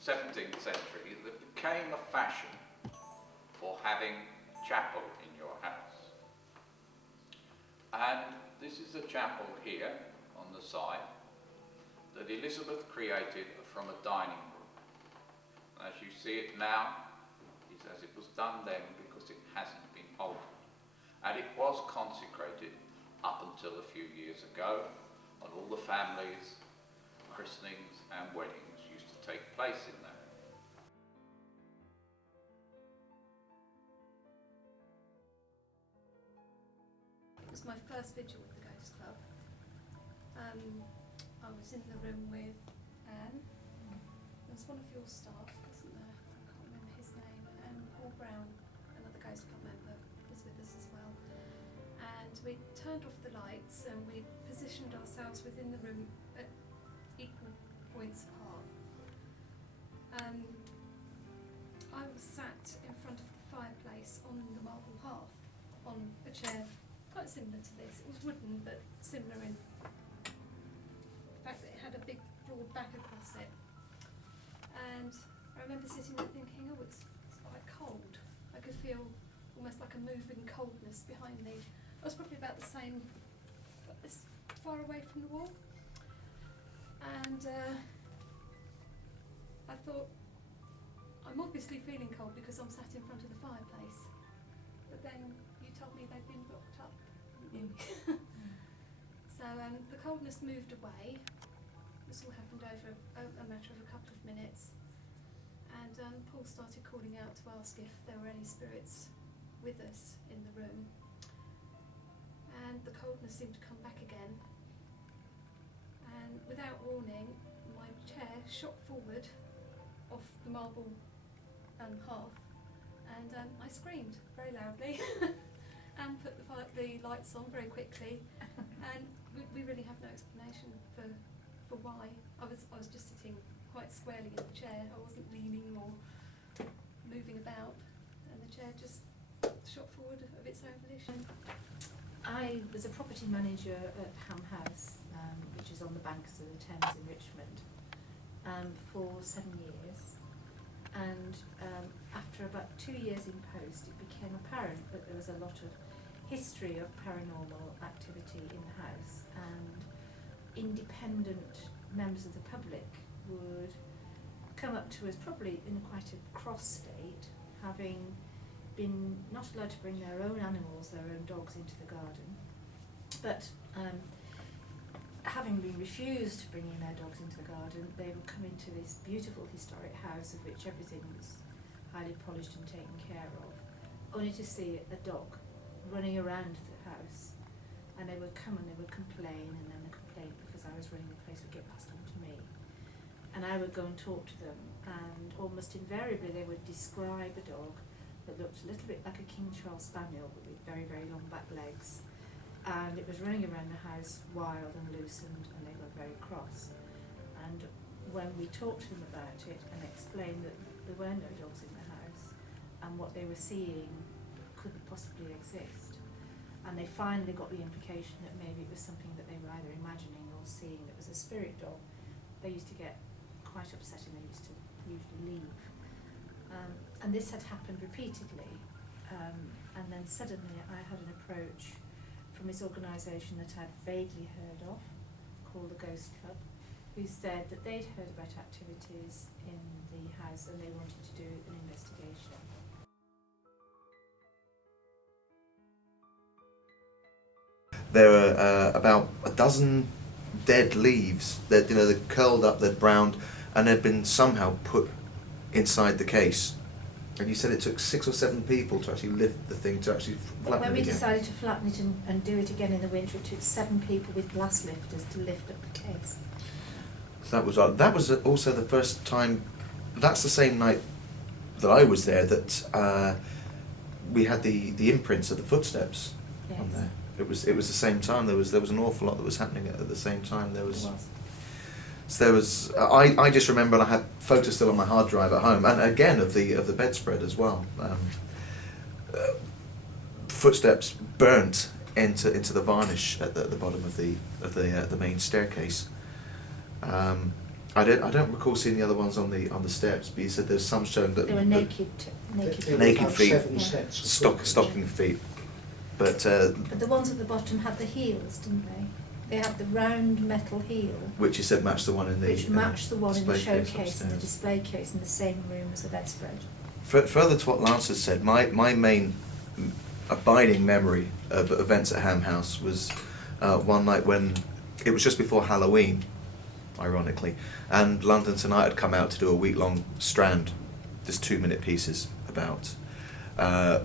17th century, there became a fashion for having chapel in your house. And this is a chapel here on the side that Elizabeth created from a dining room. As you see it now, it's as it was done then because it hasn't been altered. And it was consecrated up until a few years ago, and all the families, christenings and weddings used to take place in there. It was my first vigil with the Ghost Club. I was in the room with Anne. There was one of your staff, wasn't there? I can't remember his name. And Paul Brown, another Ghost Club member, was with us as well. And we turned off the lights and we positioned ourselves within the room at equal points apart. I was sat in front of the fireplace on the marble hearth, on a chair quite similar to this. It was wooden, but similar in the fact that it had a big broad back across it. And I remember sitting there thinking, oh, it's quite cold. I could feel almost like a moving coldness behind me. I was probably about the same, about this far away from the wall. And I thought, I'm obviously feeling cold because I'm sat in front of the fireplace. But then you told me they'd been blocked up, didn't you? So the coldness moved away. This all happened over a matter of a couple of minutes. And Paul started calling out to ask if there were any spirits with us in the room. And the coldness seemed to come back again. And without warning, my chair shot forward off the marble hearth, and I screamed very loudly and put the lights on very quickly. And we really have no explanation for why. I was just sitting quite squarely in the chair. I wasn't leaning or moving about, and the chair just shot forward of its own volition. I was a property manager at Ham House, which is on the banks of the Thames in Richmond, for 7 years. And after about 2 years in post, it became apparent that there was a lot of history of paranormal activity in the house, and independent members of the public would come up to us, probably in quite a cross state, having been not allowed to bring their own animals, their own dogs, into the garden, but having been refused to bring in their dogs into the garden, they would come into this beautiful historic house of which everything was highly polished and taken care of, only to see a dog running around the house. And they would come and they would complain, and then the complaint, because I was running the place, would get passed on to me. And I would go and talk to them, and almost invariably they would describe a dog that looked a little bit like a King Charles Spaniel, but with very, very long back legs. And it was running around the house wild and loose, and they got very cross. And when we talked to them about it and explained that there were no dogs in the house and what they were seeing couldn't possibly exist, and they finally got the implication that maybe it was something that they were either imagining or seeing that was a spirit dog, they used to get quite upset and they used to usually leave. And this had happened repeatedly, and then suddenly I had an approach from this organisation that I'd vaguely heard of, called the Ghost Club, who said that they'd heard about activities in the house and they wanted to do an investigation. There were about a dozen dead leaves that, they'd curled up, they'd browned, and they'd been somehow put inside the case. And you said it took 6 or 7 people to actually lift the thing, to actually flatten it When we again. decided to flatten it and do it again in the winter, it took 7 people with blast lifters to lift up the case. So that was also the first time. That's the same night that I was there that we had the imprints of the footsteps on there. It was the same time. There was an awful lot that was happening at the same time. So there was. I just remember, and I had photos still on my hard drive at home, and again of the bedspread as well. Footsteps burnt into the varnish at the bottom of the main staircase. I don't recall seeing the other ones on the steps, but you said there's some showing that They were naked, naked. There were Naked about feet. 7 Yeah. sets of footprints. stocking feet, but But the ones at the bottom had the heels, didn't they? They had the round metal heel, which you said matched the one in the which matched the one in the display case showcase and the upstairs. display case in the same room as the bedspread. Further to what Lance has said, my main abiding memory of events at Ham House was one night when it was just before Halloween, ironically, and London Tonight had come out to do a week-long strand, just 2-minute pieces about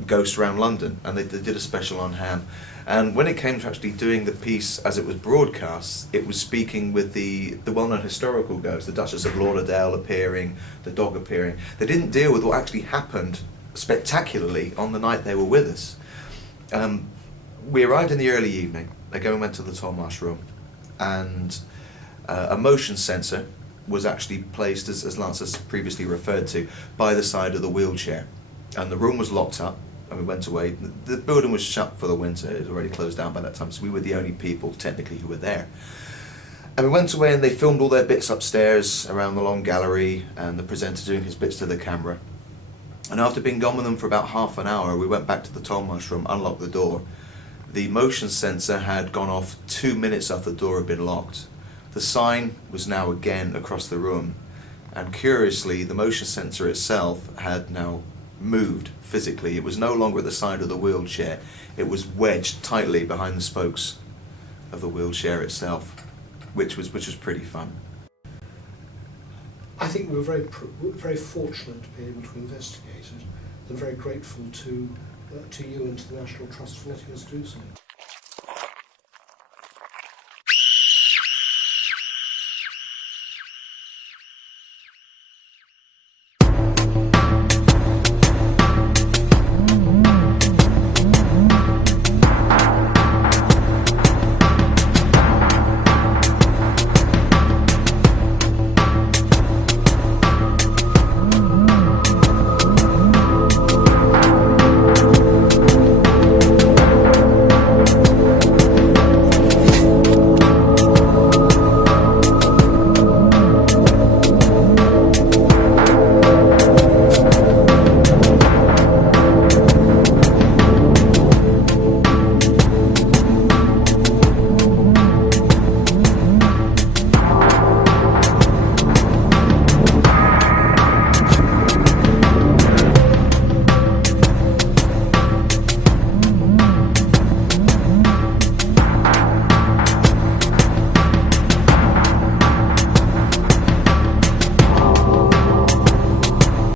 ghosts around London, and they did a special on Ham. And when it came to actually doing the piece as it was broadcast, it was speaking with the well-known historical ghosts, the Duchess of Lauderdale appearing, the dog appearing. They didn't deal with what actually happened spectacularly on the night they were with us. We arrived in the early evening. They go and went to the Tolmarsh room, and a motion sensor was actually placed, as Lance has previously referred to, by the side of the wheelchair. And the room was locked up, and we went away. The building was shut for the winter. It was already closed down by that time, so we were the only people, technically, who were there. And we went away, and they filmed all their bits upstairs around the long gallery, and the presenter doing his bits to the camera. And after being gone with them for about half an hour, we went back to the Tolmarsh room, unlocked the door. The motion sensor had gone off 2 minutes after the door had been locked. The sign was now again across the room, and curiously, the motion sensor itself had now moved physically. It was no longer at the side of the wheelchair. It was wedged tightly behind the spokes of the wheelchair itself, which was pretty fun. I think we were very fortunate to be able to investigate it, and very grateful to you and to the National Trust for letting us do so.